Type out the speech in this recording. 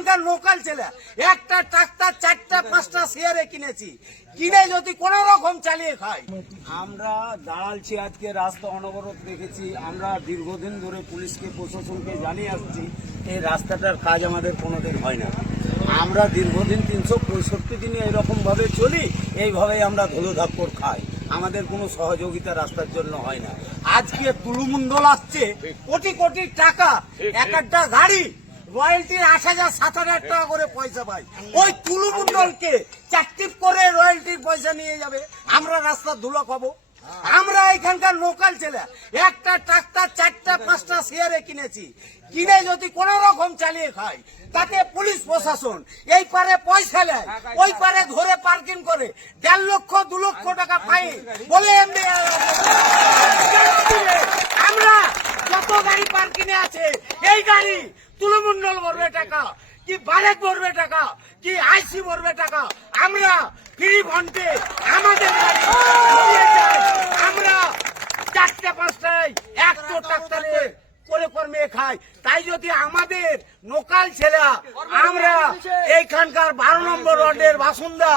এইখানকার লোকাল ছেলে একটা ট্রাক্টর 4টা 5টা শেয়ারে কিনেছি, কিনে যদি কোন রকম চালিয়ে খাই। আমরা দাঁড়ালছি, আজকে রাস্তা অনবরত দেখেছি। আমরা দীর্ঘদিন ধরে পুলিশকে প্রশাসনকে জানিয়ে আসছি এই রাস্তাটার কাজ আমাদের কোনোদিন হয় না। আমরা দীর্ঘদিন 365 দিনে এরকম ভাবে চলি, এইভাবেই আমরা ধুলোধাপ্পর খাই। আমাদের কোনো সহযোগিতা রাস্তার জন্য হয় না। আজকে তুলুমণ্ডল আসছে কোটি কোটি টাকা, এক একটা গাড়ি রয়্যালটির 8,000 7,000 টাকা করে পয়সা পাই। ওই তুলুমণ্ডলকে চাকটিপ করে রয়্যালটির পয়সা নিয়ে যাবে, আমরা রাস্তার ধুলো খাবো। আমরা এখানকার লোকাল ছেলে একটা ট্রাক্টর 4টা 5টা শেয়ারে কিনেছি, কিনে যদি কোন রকম চালিয়ে খাই, তাতে পুলিশ প্রশাসন এই পারে পয়সা নেয়, ওই পারে ধরে পার্কিং করে 1.5 লক্ষ 2 লক্ষ টাকা ফাইন বলে এমনি। আমরা যত গাড়ি পার্কিংয়ে আছে, এই গাড়ি তুলমণ্ডল ভরবে টাকা, কি বারেক ভরবে টাকা, কি আইসি ভরবে টাকা। আমরা ফ্রি ফন্টে আমাদের গাড়ি নিয়ে যাই। আমরা 4টা 5টায় 100 ট্রাক্টরে করে কর্মে খাই। তাই যদি আমাদের লোকাল ছেলে, আমরা এইখানকার 12 নম্বর ওয়ার্ডের বাসিন্দা,